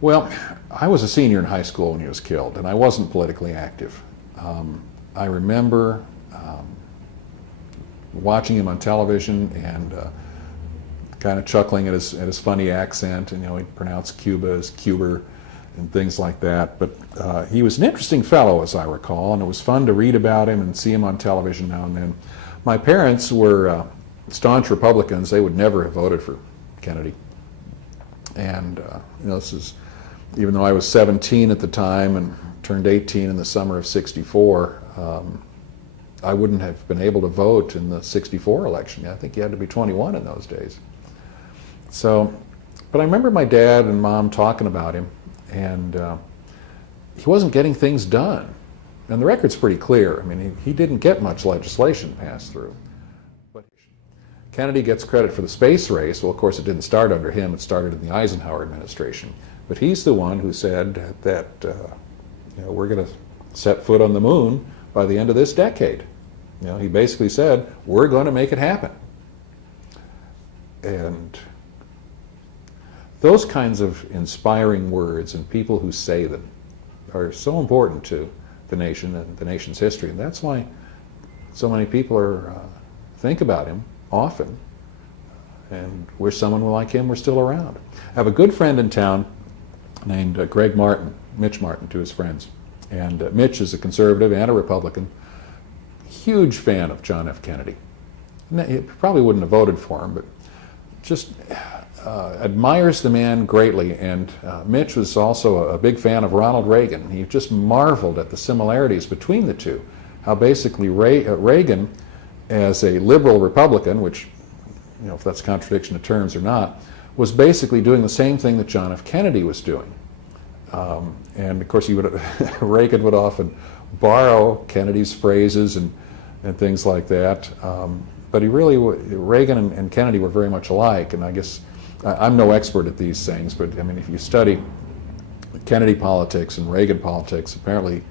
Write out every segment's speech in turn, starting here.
Well, I was a senior in high school when he was killed, and I wasn't politically active. I remember watching him on television and kind of chuckling at his funny accent, and he'd pronounce Cuba as Cuber and things like that. But he was an interesting fellow, as I recall, and it was fun to read about him and see him on television now and then. My parents were staunch Republicans. They would never have voted for Kennedy. And this is, even though I was 17 at the time and turned 18 in the summer of '64, I wouldn't have been able to vote in the '64 election. I think you had to be 21 in those days. So, but I remember my dad and mom talking about him, and he wasn't getting things done. And the record's pretty clear. I mean, he didn't get much legislation passed through. But Kennedy gets credit for the space race. Well, of course, it didn't start under him. It started in the Eisenhower administration. But he's the one who said that we're going to set foot on the moon by the end of this decade. He basically said, we're going to make it happen. And those kinds of inspiring words and people who say them are so important to the nation and the nation's history. And that's why so many people think about him often and wish someone like him were still around. I have a good friend in town named Greg Martin, Mitch Martin to his friends. And Mitch is a conservative and a Republican, huge fan of John F. Kennedy. He probably wouldn't have voted for him, but just admires the man greatly. And Mitch was also a big fan of Ronald Reagan. He just marveled at the similarities between the two. How basically Reagan, as a liberal Republican, which, if that's a contradiction of terms or not, was basically doing the same thing that John F. Kennedy was doing. And of course, Reagan would often borrow Kennedy's phrases and things like that. But Reagan and Kennedy were very much alike. And I guess I'm no expert at these things, but I mean, if you study Kennedy politics and Reagan politics, apparently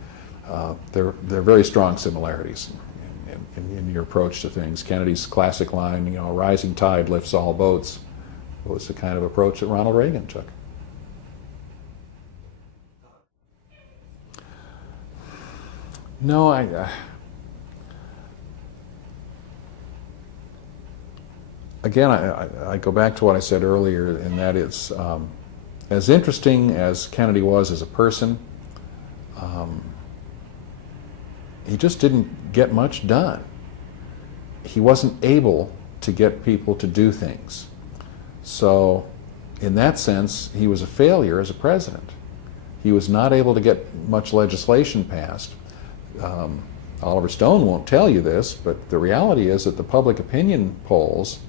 there are very strong similarities in your approach to things. Kennedy's classic line, a rising tide lifts all boats, was the kind of approach that Ronald Reagan took. No, again, I go back to what I said earlier, and that is, as interesting as Kennedy was as a person, he just didn't get much done. He wasn't able to get people to do things. So, in that sense, he was a failure as a president. He was not able to get much legislation passed. Oliver Stone won't tell you this, but the reality is that the public opinion polls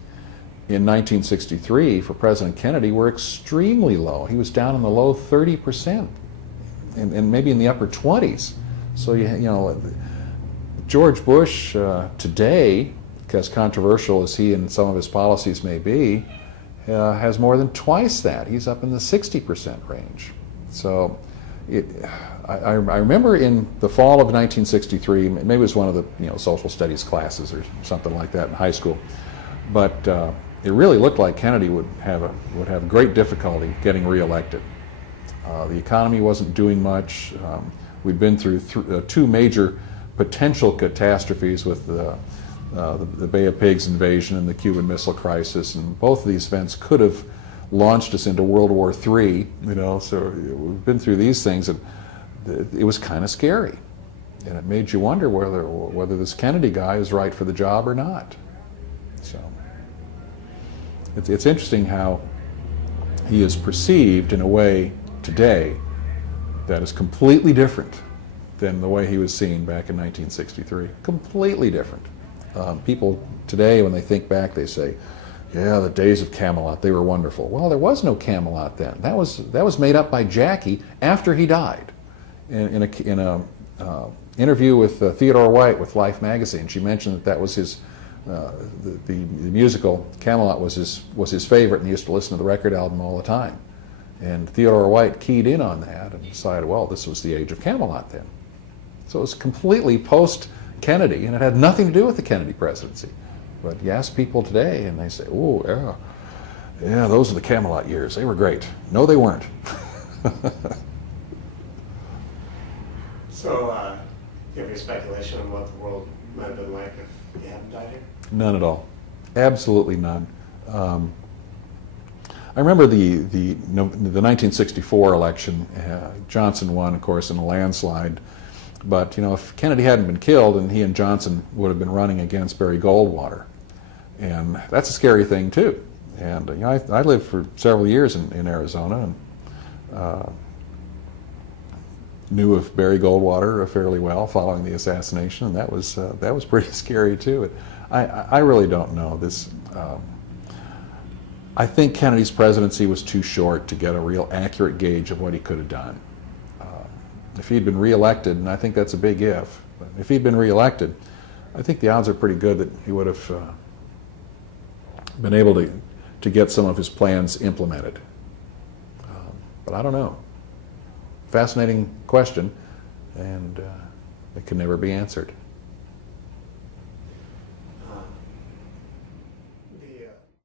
in 1963 for President Kennedy were extremely low. He was down in the low 30%, and maybe in the upper 20s. So George Bush today, as controversial as he and some of his policies may be, has more than twice that. He's up in the 60% range. So I remember in the fall of 1963, maybe it was one of the social studies classes or something like that in high school, but it really looked like Kennedy would have great difficulty getting reelected. The economy wasn't doing much. We'd been through two major potential catastrophes with the Bay of Pigs invasion and the Cuban Missile Crisis, and both of these events could have launched us into World War III. So we've been through these things, and it was kind of scary, and it made you wonder whether this Kennedy guy is right for the job or not. So it's interesting how he is perceived in a way today that is completely different than the way he was seen back in 1963. Completely different. People today, when they think back, they say, yeah, the days of Camelot, they were wonderful. Well, there was no Camelot then. That was made up by Jackie after he died. In a interview with Theodore White with Life magazine, she mentioned that was his the musical Camelot was his favorite, and he used to listen to the record album all the time. And Theodore White keyed in on that and decided, well, this was the age of Camelot then. So it was completely post-Kennedy, and it had nothing to do with the Kennedy presidency. But you ask people today, and they say, oh, yeah, those are the Camelot years. They were great. No, they weren't. So, you have your speculation on what the world might have been like if you hadn't died here? None at all. Absolutely none. I remember the 1964 election. Johnson won, of course, in a landslide. But you know, if Kennedy hadn't been killed, then he and Johnson would have been running against Barry Goldwater, and that's a scary thing too. And you know, I lived for several years in Arizona, and knew of Barry Goldwater fairly well following the assassination, and that was pretty scary too. I really don't know this. I think Kennedy's presidency was too short to get a real accurate gauge of what he could have done. If he'd been reelected, and I think that's a big if, but if he'd been reelected, I think the odds are pretty good that he would have been able to get some of his plans implemented. But I don't know. Fascinating question, and it can never be answered.